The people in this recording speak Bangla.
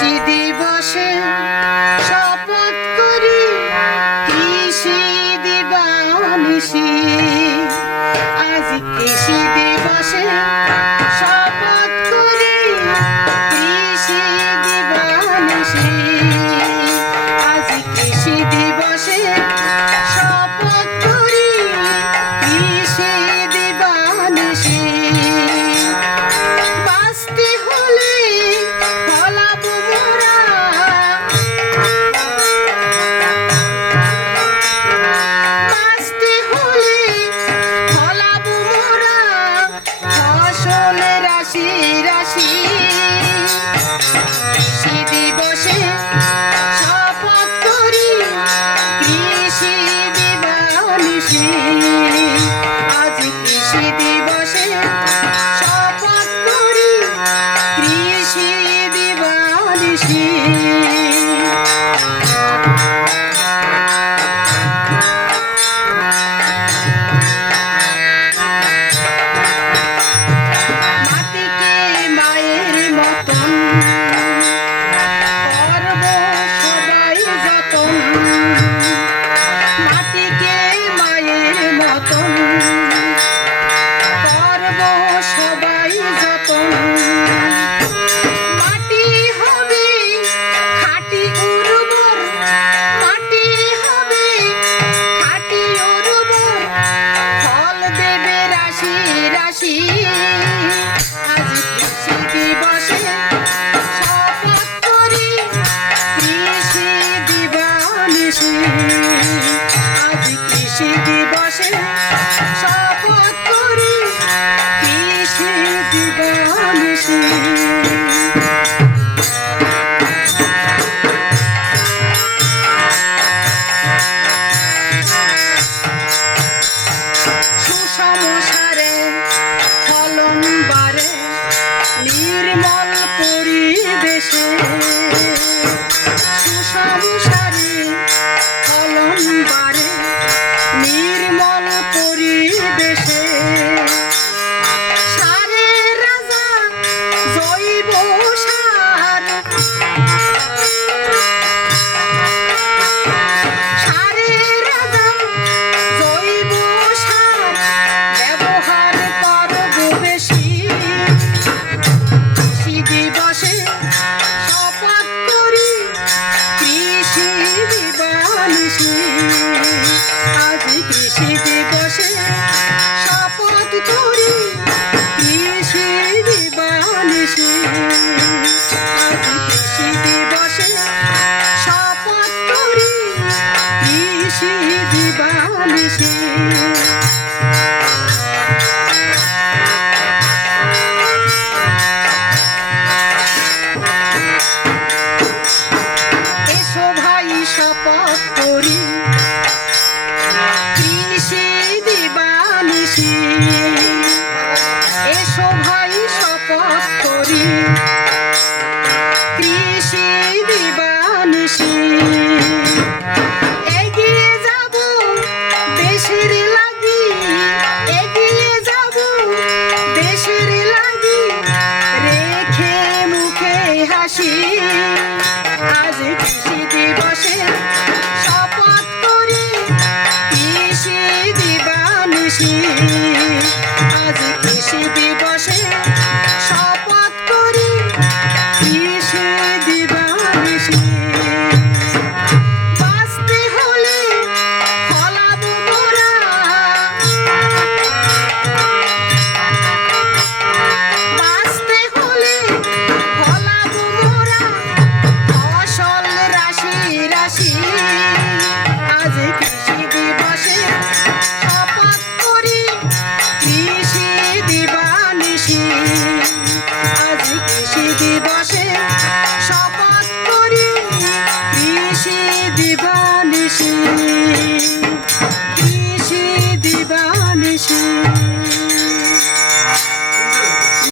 কৃষি দিবসে শপথ করি কৃষি দিবানিশি। আজ কৃষি দিবসে শপথ করি কৃষি দিবানিশি। আজ কৃষি দিবসে শপথ করি কৃষি দিবানিশি। বাঁচতে হলে ফলাবো মোরা, বাঁচতে হলে ফলাবো মোরা ফসল রাশি রাশি। কৃষি দিবসে শপথ করি কৃষি দিবানিশি। আজ কৃষি দিবসে শপথ করি কৃষি দিবানিশি। মাটিকে মায়ের মতন করব সবাই যতন। মাটিকে মায়ের মতন করব সবাই যতন। মাটি হবে খাঁটি উর্বর, মাটি হবে খাঁটি উর্বর, ফল দেবে রাশি রাশি। আজ কৃষি দিবসে শপথ করি কৃষি দিবানিশি। আজ কৃষি দিবসে শপথ করি কৃষি দিবানিশি। সুষম সারে ফলন বাড়ে নির্মল পরিবেশে। সুষম সারে ফলন বাড়ে নির্মল পরিবেশে। সারের রাজা জৈব সার, সারের রাজা জৈব সার ব্যবহার করব বেশি। কৃষি দিবসে শপথ করি কৃষি দিবানিশি। আজ কৃষি দিবসে শপথ করি কৃষি দিবানিশি। আজ কৃষি দিবসে শপথ করি কৃষি দিবানিশি। এসো ভাই শপথ করি কৃষি দিবানিশি। এসো ভাই শপথ করি কৃষি দিবানিশি। এগিয়ে যাব দেশের লাগি, এগিয়ে যাব দেশের লাগি, রেখে মুখে হাসি। আজ কৃষি দিবসে শপথ করি কৃষি দিবানিশি। আজ কৃষি দিবসে শপথ করি